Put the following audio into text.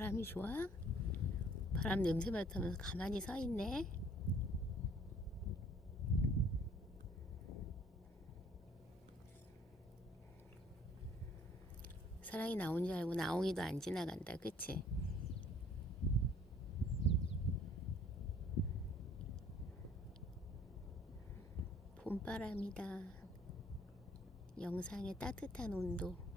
바람이 좋아? 바람 냄새 맡으면서 가만히 서 있네. 사랑이 나온 줄 알고 나옹이도 안 지나간다. 그치? 봄바람이다. 영상의 따뜻한 온도.